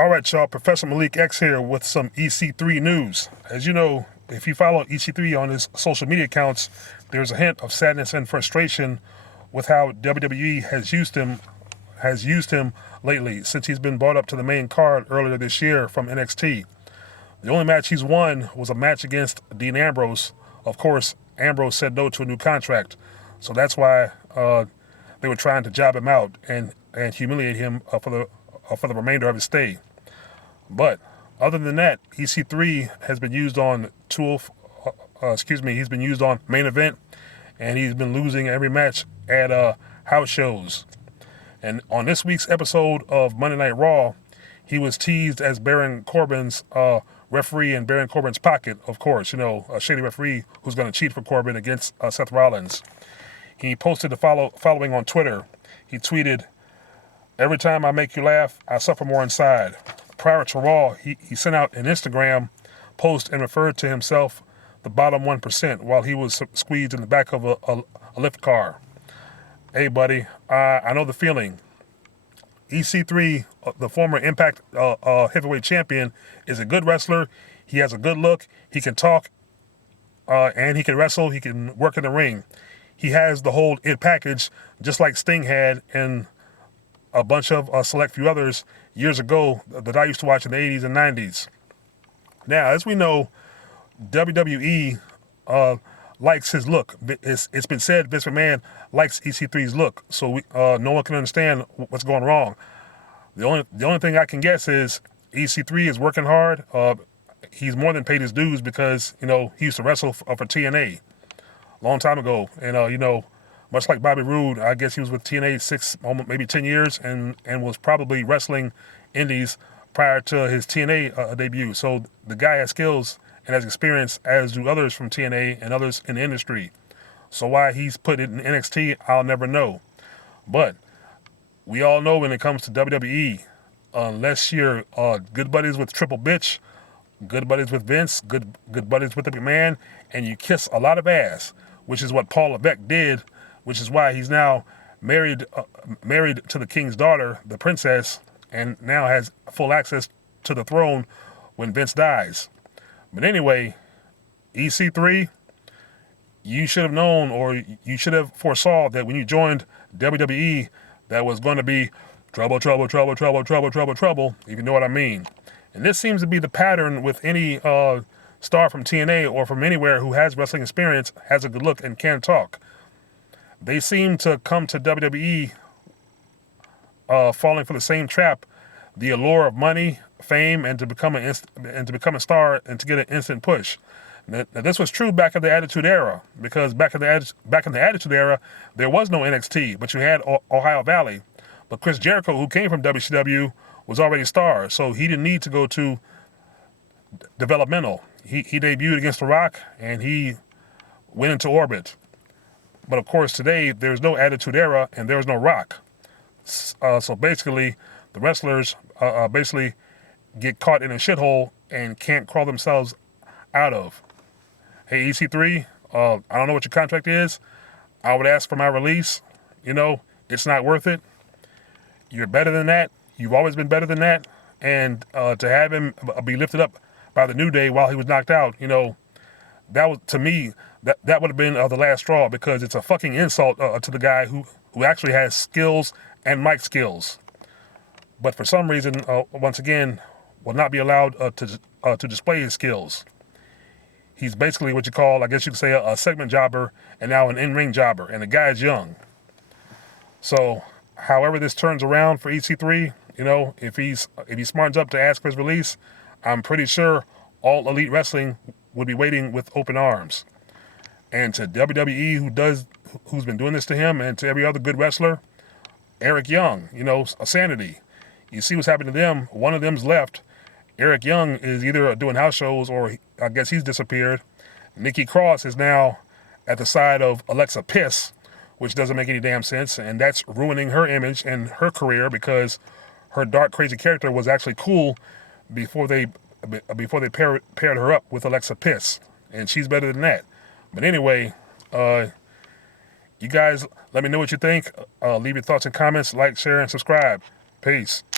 All right, y'all. Professor Malik X here with some EC3 news. As you know, if you follow EC3 on his social media accounts, there's a hint of sadness and frustration with how WWE has used him lately since he's been brought up to the main card earlier this year from NXT. The only match he's won was a match against Dean Ambrose. Of course, Ambrose said no to a new contract, so that's why they were trying to job him out and humiliate him for the remainder of his stay. But other than that, EC3 has been used on he's been used on main event, and he's been losing every match at house shows. And on this week's episode of Monday Night Raw, he was teased as Baron Corbin's referee in Baron Corbin's pocket, of course, a shady referee who's going to cheat for Corbin against Seth Rollins. He posted the following on Twitter. He tweeted, "Every time I make you laugh, I suffer more inside." Prior to Raw, he sent out an Instagram post and referred to himself the bottom 1% while he was squeezed in the back of a lift car. Hey, buddy, I know the feeling. EC3, the former Impact heavyweight champion, is a good wrestler. He has a good look. He can talk, and he can wrestle. He can work in the ring. He has the whole it package, just like Sting had and a bunch of select few others years ago that I used to watch in the 80s and 90s. Now, as we know, WWE likes his look. It's been said Vince McMahon likes EC3's look, so no one can understand what's going wrong. The only thing I can guess is EC3 is working hard. He's more than paid his dues because he used to wrestle for TNA a long time ago, and much like Bobby Roode, I guess he was with TNA 6, almost maybe 10 years, and was probably wrestling indies prior to his TNA debut. So the guy has skills and has experience, as do others from TNA and others in the industry. So why he's put it in NXT, I'll never know. But we all know when it comes to WWE, unless you're good buddies with Triple Bitch, good buddies with Vince, good buddies with the McMahon, and you kiss a lot of ass, which is what Paul Levesque did, which is why he's now married to the king's daughter, the princess, and now has full access to the throne when Vince dies. But anyway, EC3, you should have known, or you should have foresaw that when you joined WWE, that was going to be trouble, trouble, trouble, trouble, trouble, trouble, trouble, if you know what I mean. And this seems to be the pattern with any star from TNA or from anywhere who has wrestling experience, has a good look, and can talk. They seem to come to WWE falling for the same trap, the allure of money, fame, and to become a star and to get an instant push. Now, this was true back in the Attitude Era, because back in the Attitude Era, there was no NXT, but you had Ohio Valley. But Chris Jericho, who came from WCW, was already a star, so he didn't need to go to developmental. He debuted against The Rock, and he went into orbit. But of course, today, there's no Attitude Era, and there's no Rock. So basically, the wrestlers basically get caught in a shithole and can't crawl themselves out of. Hey, EC3, I don't know what your contract is. I would ask for my release. It's not worth it. You're better than that. You've always been better than that. And to have him be lifted up by the New Day while he was knocked out, that was, to me, that would have been the last straw, because it's a fucking insult to the guy who actually has skills and mic skills. But for some reason, once again, will not be allowed to display his skills. He's basically what you call, I guess you could say, a segment jobber and now an in-ring jobber, and the guy's young. So, however this turns around for EC3, if he smartens up to ask for his release, I'm pretty sure all Elite Wrestling would be waiting with open arms. And to WWE, who's been doing this to him, and to every other good wrestler, Eric Young, a Sanity. You see what's happening to them. One of them's left. Eric Young is either doing house shows, or I guess he's disappeared. Nikki Cross is now at the side of Alexa Bliss, which doesn't make any damn sense, and that's ruining her image and her career, because her dark, crazy character was actually cool before they paired her up with Alexa Bliss, and she's better than that. But anyway, you guys let me know what you think. Leave your thoughts and comments, like, share, and subscribe. Peace.